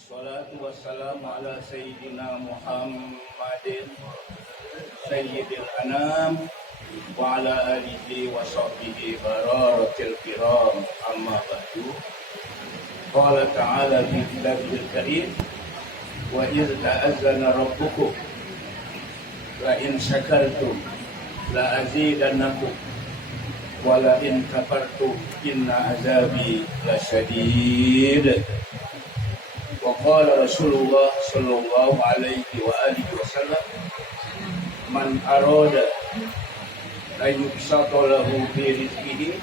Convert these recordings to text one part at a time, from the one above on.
Wassalatu wassalamu ala sayyidina Muhammadin sayyidil anam wa ala alihi wa sahbihi bararatil kiram, amma ba'du. Qala ta'ala fi kitabihil karim, wa idh ta'azzana rabbukum la in syakartum la azidannakum wa la in kafartum inna azabi lasyadid. Wa qala Rasulullah sallallahu alaihi wa alihi wasallam, man arada an yubsata lahu fi rizqihi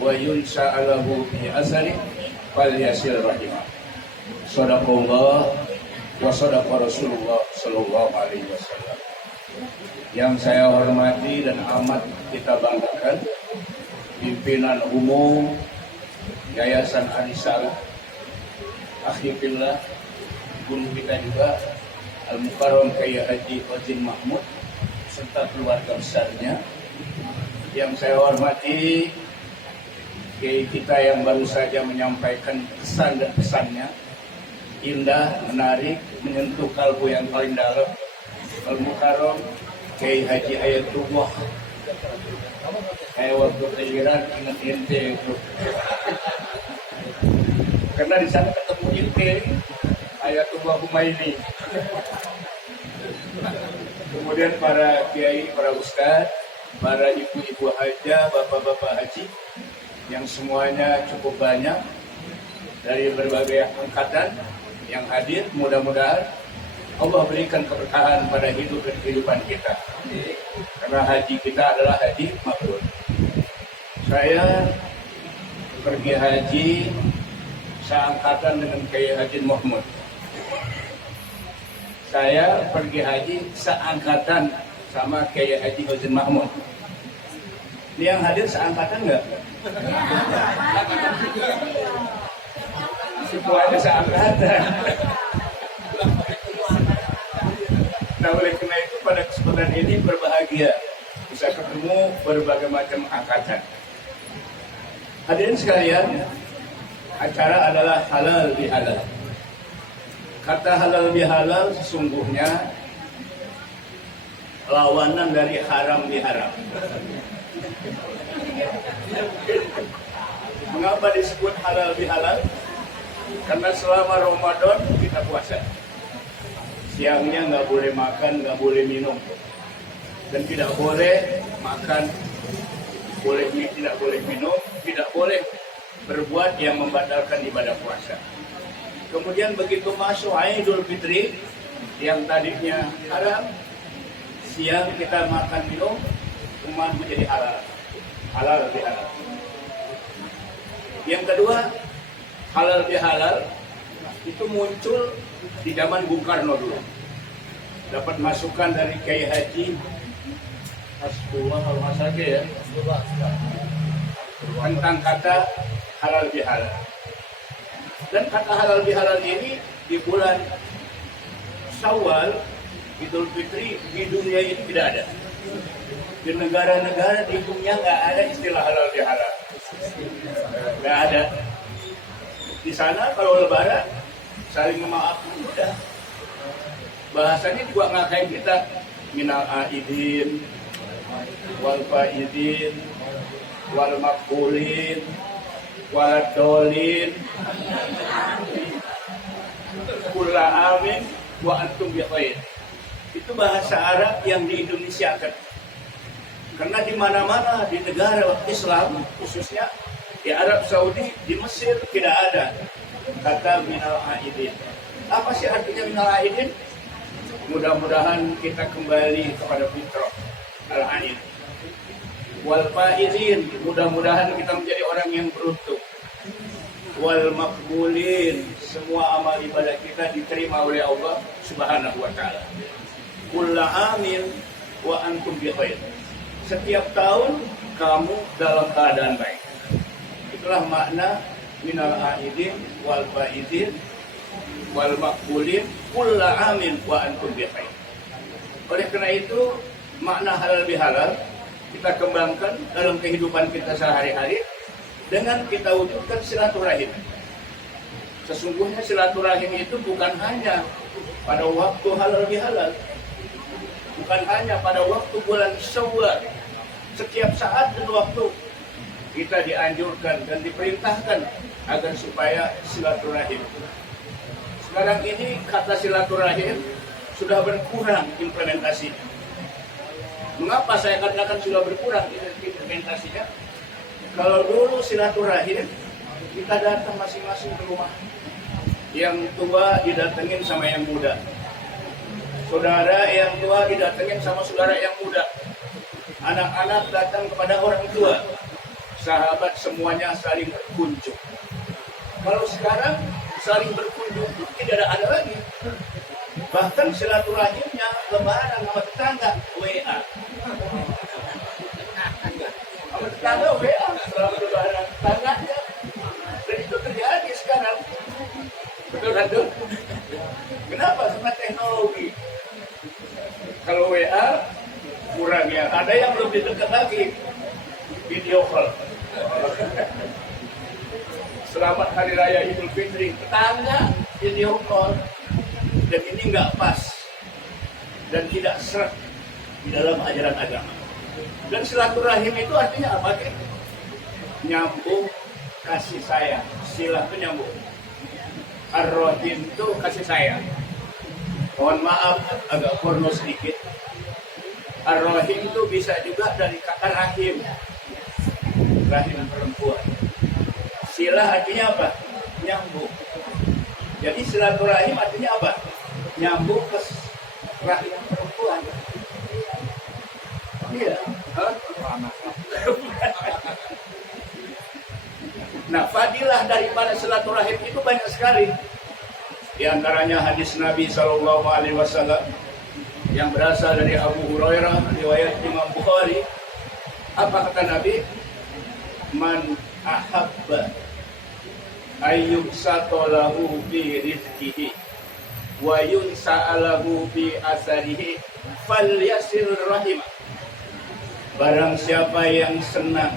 wa yunsa'a lahu fi asari falyasil rahimah. Shadaqallah wa sadaqa Rasulullah sallallahu alaihi wasallam. Yang saya hormati dan amat kita banggakan, pimpinan umum Yayasan Arisalah, akhirullah, guru kita juga Al-Mukarram Kiai Haji Ozin Mahmud serta keluarga besarnya. Yang saya hormati Kiai kita yang baru saja menyampaikan kesan dan pesannya indah, menarik, menyentuh kalbu yang paling dalam. Al-Mukarram Kiai Haji Ayatullah, kayak waktu kelahiran ingat ente itu. Karena di sana ketemu ente Ayatullah Humaini. Kemudian para kiai, para ustaz, para ibu-ibu haja, bapak-bapak haji yang semuanya cukup banyak dari berbagai angkatan yang hadir. Mudah-mudahan Allah berikan keberkahan pada hidup dan kehidupan kita, karena haji kita adalah haji mabrur. Saya pergi haji seangkatan dengan Kiai Haji Mahmud. Saya pergi haji seangkatan sama Kiai Haji Ozin Mahmud. Ini yang hadir seangkatan enggak? Semuanya seangkatan. Nah, oleh karena itu pada kesempatan ini berbahagia bisa ketemu berbagai macam angkatan. Hadirin sekalian, acara adalah halal bihalal. Kata halal bihalal sesungguhnya lawanan dari haram biharam. Mengapa disebut halal bihalal? Karena selama Ramadan kita puasa. Siangnya nggak boleh makan, nggak boleh minum, dan tidak boleh makan, tidak boleh minum, tidak boleh berbuat yang membatalkan ibadah puasa. Kemudian begitu masuk Idul Fitri yang tadinya haram, siang kita makan minum, cuma menjadi halal. Halal bihalal. Yang kedua, halal bihalal itu muncul di zaman Bung Karno dulu. Dapat masukan dari Kiai Haji Hasbullah Al-Masake ya, tentang kata halal bihalal. Dan kata halal bihalal ini di bulan Syawal, Idul Fitri, di dunia ini tidak ada. Di negara-negara di dunia nggak ada istilah halal bihalal, nggak ada. Di sana kalau lebaran saling memaafkan udah. Bahasanya juga nggak kayak kita, minal aidin wal faidin wal makbulin wal dolin kulla amin wa antum bi khair. Itu bahasa Arab yang diindonesiakan. Karena di mana-mana di negara Islam, khususnya di Arab Saudi, di Mesir tidak ada kata minal aidin. Apa sih artinya minal aidin? Mudah-mudahan kita kembali kepada fitrah al-aid. Wal faizin, mudah-mudahan kita menjadi orang yang beruntung. Wal makbulin, semua amal ibadah kita diterima oleh Allah Subhanahu wa taala. Kulla amin wa antum bi khair. Setiap tahun kamu dalam keadaan baik. Itulah makna minal aidin wal faizin wal makbulin kulla amin wa antum bi khair. Oleh karena itu, makna halal bihalal kita kembangkan dalam kehidupan kita sehari-hari dengan kita wujudkan silaturahim. Sesungguhnya silaturahim itu bukan hanya pada waktu halal bihalal, bukan hanya pada waktu bulan Syawal. Setiap saat dan waktu kita dianjurkan dan diperintahkan agar supaya silaturahim. Sekarang ini kata silaturahim sudah berkurang implementasi. Mengapa saya katakan sudah berkurang implementasinya? Kalau dulu silaturahim, kita datang masing-masing ke rumah. Yang tua didatengin sama yang muda. Saudara yang tua didatengin sama saudara yang muda. Anak-anak datang kepada orang tua. Sahabat semuanya saling berkunjung. Kalau sekarang saling berkunjung tidak ada lagi. Bahkan silaturahimnya lebaran sama tetangga WA. Sama tetangga WA selama lebaran tetangganya. Dan itu terjadi sekarang. Betul kan tuh? Kenapa? Karena teknologi. Kalau WA kurang ya. Ada yang lebih dekat lagi. Video call. Selamat Hari Raya Idul Fitri. Tetangga video call. Dan ini nggak pas dan tidak seret di dalam ajaran agama. Dan silaturahim itu artinya apa? Nyambung kasih sayang. Silah itu nyambung. Ar-Rahim itu kasih sayang. Mohon maaf agak porno sedikit. Ar-Rahim itu bisa juga dari kata rahim. Rahim perempuan. Silah artinya apa? Nyambung. Jadi silaturahim artinya apa? Nyambung ke rahim perempuan. Iya. Nah, fadilah daripada silaturahim itu banyak sekali. Di antaranya hadis Nabi SAW yang berasal dari Abu Hurairah, riwayat Imam Bukhari. Apa kata Nabi? Man ahabba ayyubsatolahu bi rizkihi wa yunsa'alahu bi asarihi falyasil rahimah. Barang siapa yang senang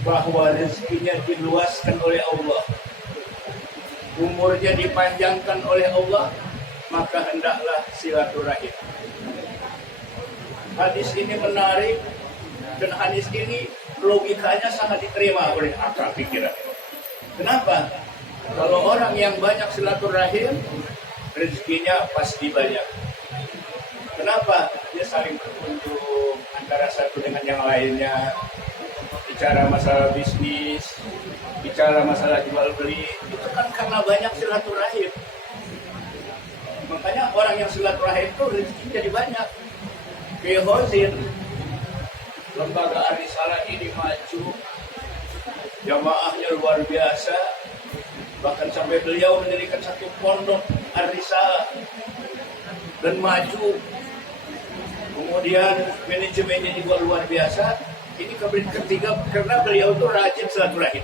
bahwa rezekinya diluaskan oleh Allah, umurnya dipanjangkan oleh Allah, maka hendaklah silaturahim. Hadis ini menarik dan hadis ini logikanya sangat diterima oleh akal pikiran. Kenapa? Kalau orang yang banyak silaturahim, rezekinya pasti banyak. Kenapa? Dia saling berkunjung antara satu dengan yang lainnya, bicara masalah bisnis, bicara masalah jual beli, itu kan karena banyak silaturahim. Makanya orang yang silaturahim itu rezekinya jadi banyak. Kehozin, lembaga Arisalah ini maju, jamaahnya luar biasa, bahkan sampai beliau mendirikan satu pondok Arisalah dan maju. Kemudian manajemennya juga luar biasa. Ini ketiga karena beliau itu rajin silaturahim.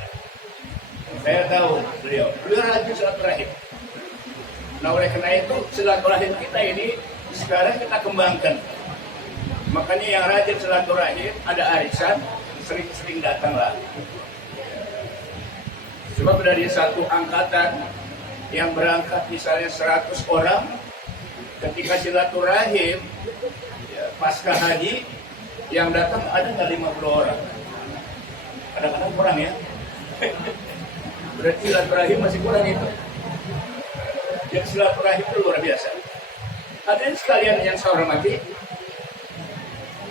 Saya tahu beliau rajin silaturahim. Nah, oleh karena itu silaturahim kita ini sekarang kita kembangkan. Makanya yang rajin silaturahim, ada arisan, sering-sering datanglah. Sebab dari satu angkatan yang berangkat misalnya 100 orang, ketika silaturahim pasca haji yang datang ada nggak 50 orang? Kadang-kadang kurang ya. Berarti silaturahim masih kurang itu. Yang silaturahim itu luar biasa. Hadirin sekalian yang saya hormati,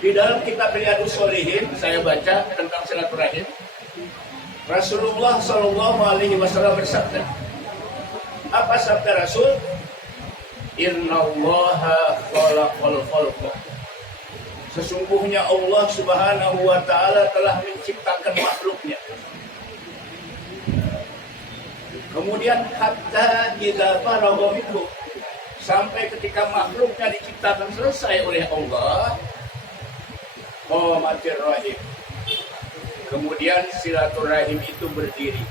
di dalam kitab Riyadhus Shalihin saya baca tentang silaturahim. Rasulullah SAW bersabda. Apa sabda Rasul? Innallaha khalaqal khalqa. Sesungguhnya Allah Subhanahu wa taala telah menciptakan makhluknya. Kemudian hatta idza faragha minhu, sampai ketika makhluknya diciptakan selesai oleh Allah, qamatir rahim. Kemudian silaturahim itu berdiri.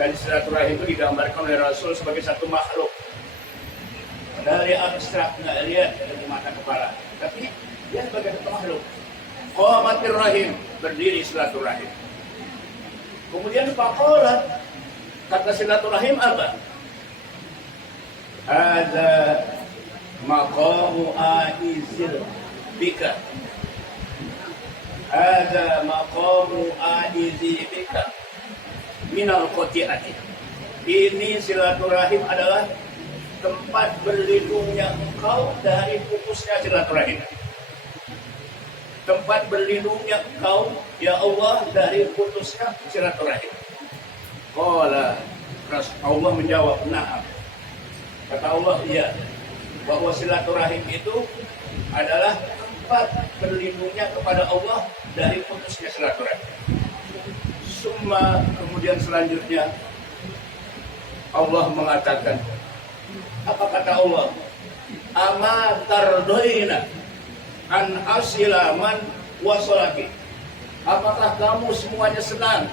Dan silaturahim itu digambarkan oleh Rasul sebagai satu makhluk. Dari abstrak, nggak lihat dari mata kepala, tapi dia sebagai satu makhluk. Qamatir rahim, berdiri silaturahim. Kemudian faqalat, kata silaturahim apa? Ada maqamu aizil bika. Ada maqamu aizi bika minal qati'ati. Ini silaturahim adalah tempat berlindungnya engkau dari putusnya silaturahim. Tempat berlindungnya engkau, ya Allah, dari putusnya silaturahim. Qala, Allah menjawab, na'am. Kata Allah, iya, bahwa silaturahim itu adalah tempat berlindungnya kepada Allah dari putusnya silaturahim. Kemudian selanjutnya Allah mengatakan, apa kata Allah? Ama tardoina an asilaman wasolaki. Apakah kamu semuanya senang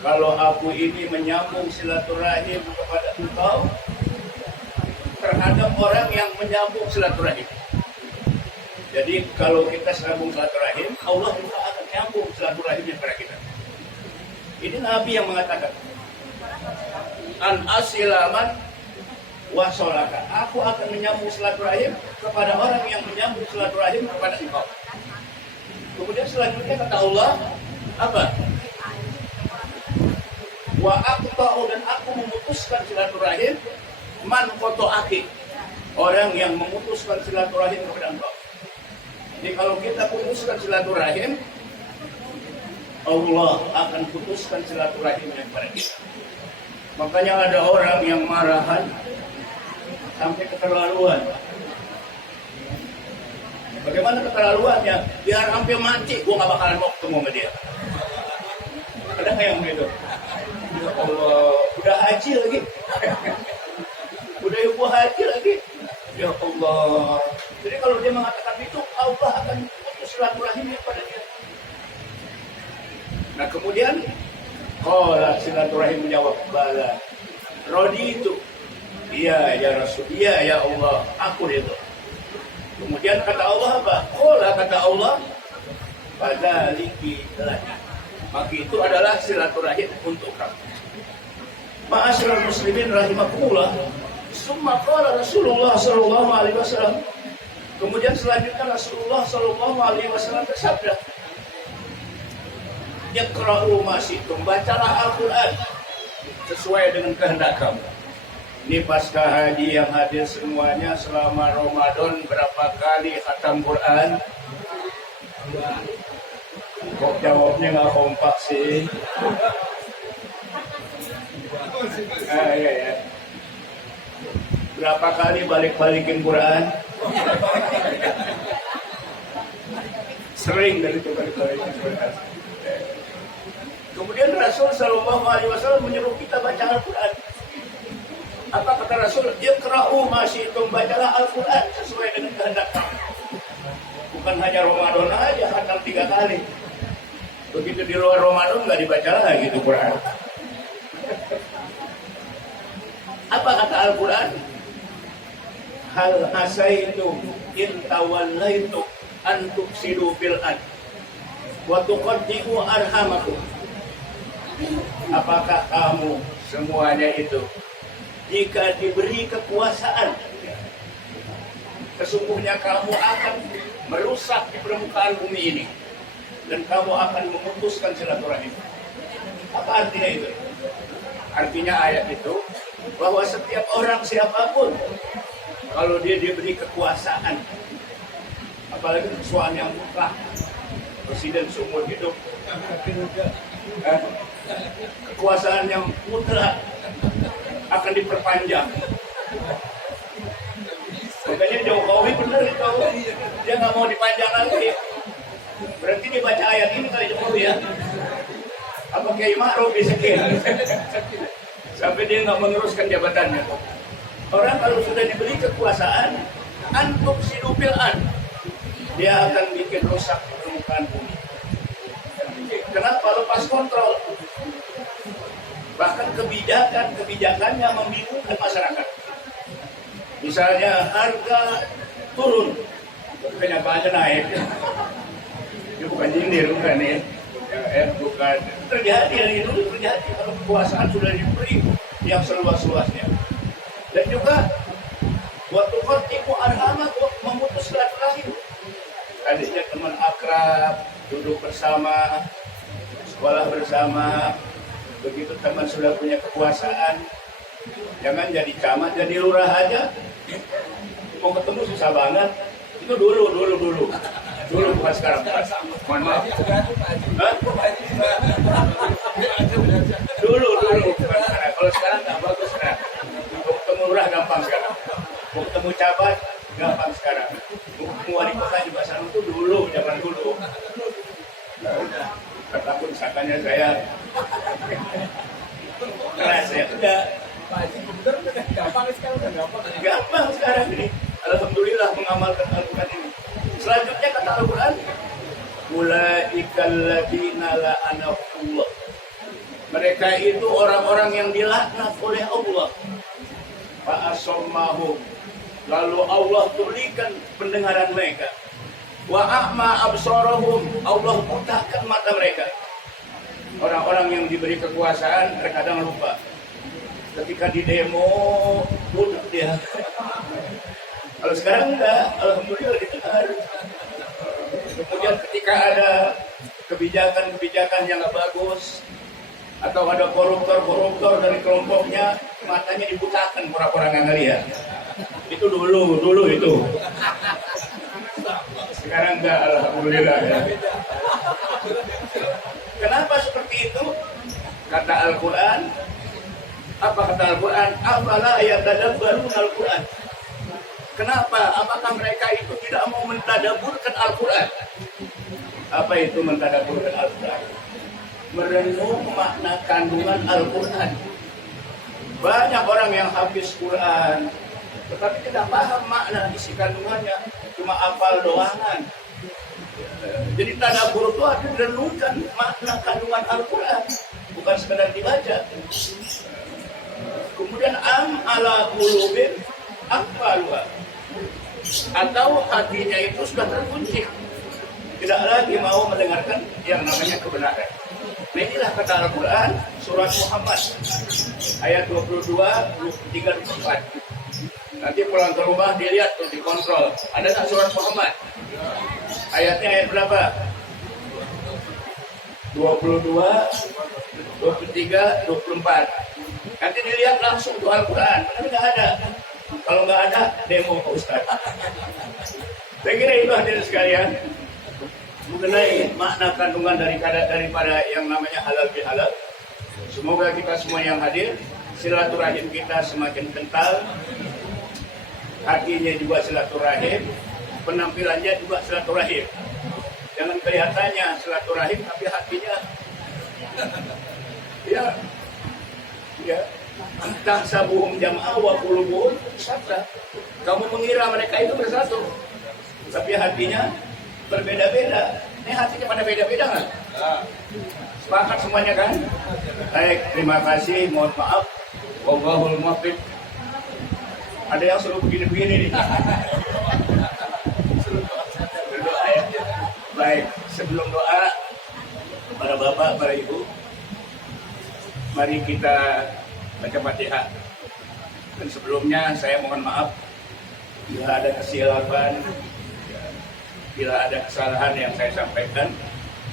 kalau aku ini menyambung silaturahim kepada engkau terhadap orang yang menyambung silaturahim? Jadi kalau kita sambung silaturahim, Allah juga akan menyambung silaturahimnya kepada kita. Ini Nabi yang mengatakan, an asilaman wasolaka. Aku akan menyambung silaturahim kepada orang yang menyambung silaturahim kepada engkau. Kemudian selanjutnya kata Allah, apa? Wa aqta'u, dan aku memutuskan silaturahim man qata'aki, orang yang memutuskan silaturahim kepada engkau. Jadi kalau kita putuskan silaturahim, Allah akan putuskan silaturahimnya kepada kita. Makanya ada orang yang marahan sampai keterlaluan. Bagaimana keterlaluannya? Biar sampai mati, gua gak bakalan mau ketemu sama dia. Ada nggak yang begitu? Ya Allah, udah haji lagi. Udah ibu haji lagi. Ya Allah. Jadi kalau dia mengatakan itu, Allah akan putus silaturahimnya kepada dia. Nah kemudian, silaturahim menjawab, bala rodi itu. Iya ya Rasul, iya ya Allah, aku itu. Kemudian kata Allah apa? Kata Allah, pada liki lagi. Maka itu adalah silaturahim untuk kamu. Ma'asyiral muslimin rahimakumullah. Summa qala Rasulullah sallallahu alaihi wasallam. Kemudian selanjutnya Rasulullah sallallahu alaihi wasallam bersabda, Iqra'u ma syi'tum, bacalah Al-Qur'an sesuai dengan kehendak kamu. Ini pasca haji yang hadir semuanya selama Ramadan berapa kali khatam Quran? Kok jawabnya nggak kompak sih? Ya. Berapa kali balik-balikin Quran? Sering dari itu balik-balikin Quran. Kemudian Rasul Shallallahu Alaihi Wasallam menyuruh kita baca Al-Quran. Apa kata Rasul? Iqra'u ma syi'tum, bacalah Al-Quran sesuai dengan kehendak kamu. Bukan hanya Ramadan aja, khatam 3 kali. Begitu di luar Ramadan nggak dibaca lagi itu Quran. Apa kata Al-Quran? Hal asaitu in tawallaitu an tufsidu fil ard wa tuqaddi'u arhamakum. Apakah kamu semuanya itu jika diberi kekuasaan, sesungguhnya kamu akan merusak di permukaan bumi ini dan kamu akan memutuskan silaturahim? Apa artinya itu? Artinya ayat itu bahwa setiap orang siapapun kalau dia diberi kekuasaan, apalagi kekuasaan yang mutlak, presiden seumur hidup, kekuasaan yang mutlak akan diperpanjang. Makanya Jokowi benar itu, dia nggak mau dipanjang lagi. Berarti dibaca ayat ini kali Jokowi ya. Apa Kiai Ma'ruf disekian sampai dia nggak meneruskan jabatannya. Orang kalau sudah diberi kekuasaan, antuk sidupil an, dia akan bikin rusak di permukaan bumi. Kenapa? Lepas kontrol. Bahkan kebijakannya membingungkan masyarakat. Misalnya harga turun, kenapa aja naik? Ini bukan nyindir, bukan ya. Bukan. Terjadi dari dulu terjadi kalau kekuasaan sudah diberi yang seluas-luasnya. Dan juga waktu khatibu arhamat memutus silaturahim. Hadisnya teman akrab, duduk bersama, sekolah bersama. Begitu teman sudah punya kekuasaan, jangan jadi camat, jadi lurah aja. Mau ketemu susah banget. Itu dulu. Dulu bukan sekarang. Mohon maaf. Dulu bukan sekarang. Kalau sekarang nggak bagus sekarang. Mau ketemu lurah gampang sekarang. Mau ketemu camat gampang sekarang. Mau ketemu wali kota juga sekarang itu dulu, zaman dulu. Takut sakanya saya keras ya. Udah. Gampang sekarang ini. Alhamdulillah mengamalkan Al-Quran ini. Selanjutnya kata Al-Quran, ulaikal ladzina la'anahumullah. Mereka itu orang-orang yang dilaknat oleh Allah. Fa'asammahum. Lalu Allah tulikan pendengaran mereka. Wa a'ma absarahum. Allah butakan mata mereka. Orang-orang yang diberi kekuasaan terkadang lupa. Ketika di demo, butuh dia. Kalau sekarang enggak, alhamdulillah didengar. Kemudian ketika ada kebijakan-kebijakan yang nggak bagus, atau ada koruptor dari kelompoknya, matanya dibutakan pura-pura nggak ngelihat. Itu dulu itu. Sekarang enggak, alhamdulillah ya. Kenapa seperti itu? Kata Al-Quran, apa kata Al-Quran? Afala yatadabbarun Al-Quran. Kenapa? Apakah mereka itu tidak mau mentadaburkan Al-Quran? Apa itu mentadaburkan Al-Quran? Merenung makna kandungan Al-Quran. Banyak orang yang habis Quran, tetapi tidak paham makna isi kandungannya, cuma hafal doangan. Jadi tadabur itu harus direnungkan makna kandungan Al-Quran, bukan sekedar dibaca. Kemudian ala qulubin aqfaluha. Atau hatinya itu sudah terkunci, tidak lagi mau mendengarkan yang namanya kebenaran. Nah, inilah kata Al-Quran surat Muhammad ayat 22, 23, 24. Nanti pulang ke rumah dilihat tuh, dikontrol. Ada tak surat Muhammad? Ayatnya ayat berapa? 22, 23, 24. Nanti dilihat langsung tuh Al-Quran. Benar nggak ada? Kalau nggak ada, demo Pak Ustaz. Saya kira itu hadirin sekalian mengenai makna kandungan daripada yang namanya halal bihalal. Semoga kita semua yang hadir, silaturahim kita semakin kental, hatinya juga silaturahim, penampilannya juga silaturahim. Jangan kelihatannya silaturahim tapi hatinya ya tahsabuhum jam'a wa qulubuhum syatta. Kamu mengira mereka itu bersatu, tapi hatinya berbeda-beda. Ini hatinya pada beda-beda kan? Sepakat semuanya kan? Baik, terima kasih. Mohon maaf. Wallahul muwaffiq. Ada yang suruh begini-begini nih. Berdoa ya. Baik, sebelum doa, para bapak, para ibu, mari kita baca Fatihah. Dan sebelumnya saya mohon maaf bila ada kesilapan, bila ada kesalahan yang saya sampaikan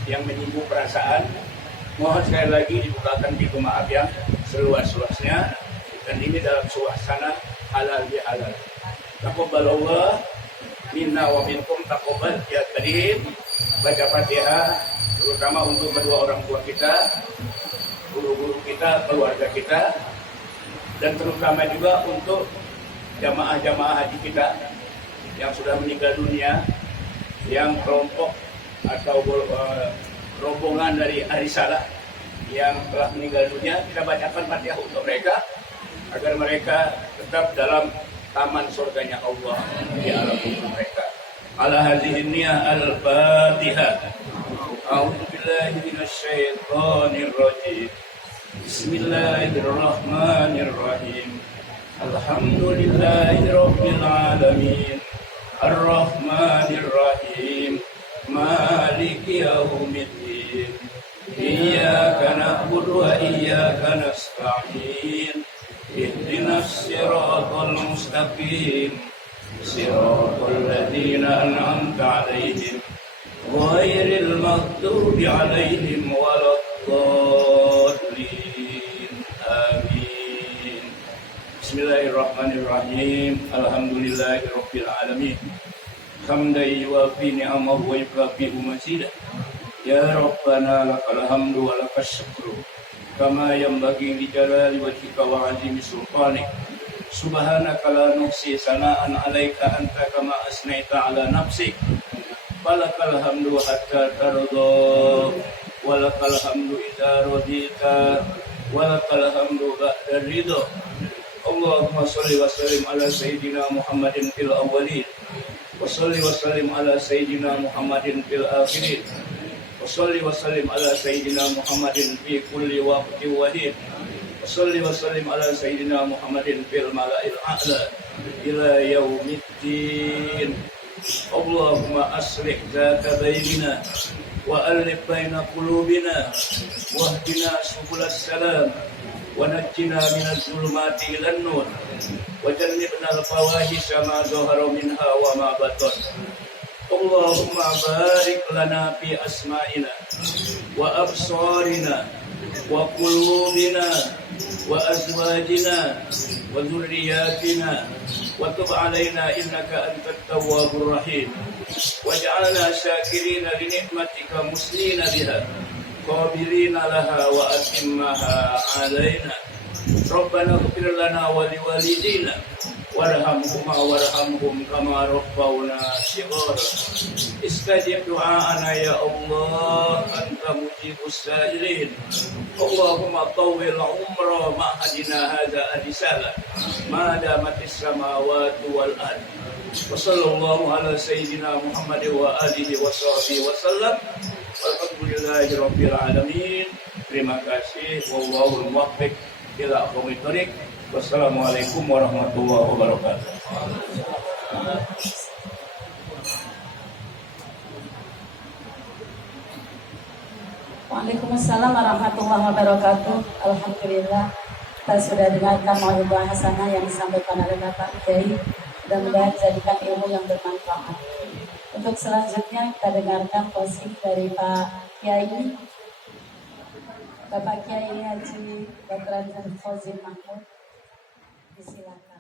yang menyinggung perasaan. Mohon sekali lagi dibukakan pintu maaf yang seluas-luasnya, dan ini dalam suasana halal bihalal. Taqabbalallah minna wa minkum taqabbal ya karim. Baca Fatihah terutama untuk kedua orang tua kita, guru-guru kita, keluarga kita, dan terutama juga untuk jamaah-jamaah haji kita yang sudah meninggal dunia, yang kelompok atau rombongan dari Arisalah yang telah meninggal dunia. Kita bacakan Fatihah untuk mereka agar mereka tetap dalam taman surganya Allah di alam kubur mereka. Ala hadhihi niyah al-Fatihah. A'udzu billahi minasy syaithanir rajim. Bismillahirrahmanirrahim. Alhamdulillahirabbil alamin. Ar-Rahmanir Rahim. Maliki yaumiddin. إياك نعبد وإياك نستعين اهدنا الصراط المستقيم صراط الذين أنعمت عليهم غير المغضوب عليهم ولا الضالين آمين. Bismillahirrahmanirrahim. Alhamdulillahirabbil alamin. Hamdan yuwafi ni'amahu wa yukafi'u mazidah. Ya Rabbana lakal hamdu wa lakas syukru kama yanbaghi li jalali wajhika wa 'azimi sultanik. Subhanaka la nuhsi sana'an 'alaika anta kama asnaita 'ala nafsik. Walakal hamdu hatta tarda walakal hamdu idza radita walakal hamdu ba'da ridha. Allahumma shalli wa sallim ala sayyidina Muhammadin fil awwalin wa shalli wa sallim ala sayyidina Muhammadin fil akhirin wa shalli wa sallim ala sayyidina Muhammadin fi kulli waqtin wa hin wa shalli wa sallim ala sayyidina Muhammadin fil mala'il a'la ila yaumiddin. Allahumma aslih dzata bainina wa alif baina qulubina wahdina subulas salam wa najjina minaz zulumati ilan nur wa jannibna al-fawahisha ma zahara minha wa ma batan. Allahumma barik lana fi asma'ina wa absarina wa qulubina wa azwajina wa dhurriyyatina wa tub alaina innaka antat tawwabur rahim waj'alna syakirina li ni'matika muslina biha qabilina laha wa atimmaha alaina. Rabbana ighfir lana wa liwalidina warhamhuma warhamhum kama rabbawna shighara. Istajib du'aana ya Allah anta mujibus sa'ilin. Allahumma tawwil umra ma'adina hadza adisala ma damatis samawati wal ard. Wa sallallahu ala sayyidina Muhammad wa alihi wa sahbihi wa sallam. Alhamdulillahi rabbil alamin. Terima kasih. Wallahul muwaffiq ila aqwamit thoriq. Wassalamualaikum warahmatullahi wabarakatuh. Waalaikumsalam warahmatullahi wabarakatuh. Alhamdulillah kita sudah dengarkan mau'izah hasanah yang disampaikan oleh Bapak Kiai. Mudah-mudahan jadikan ilmu yang bermanfaat. Untuk selanjutnya kita dengarkan posisi dari Pak Kiai, Bapak Kiai Haji Dr. Fauzin Mahmud. Silakan.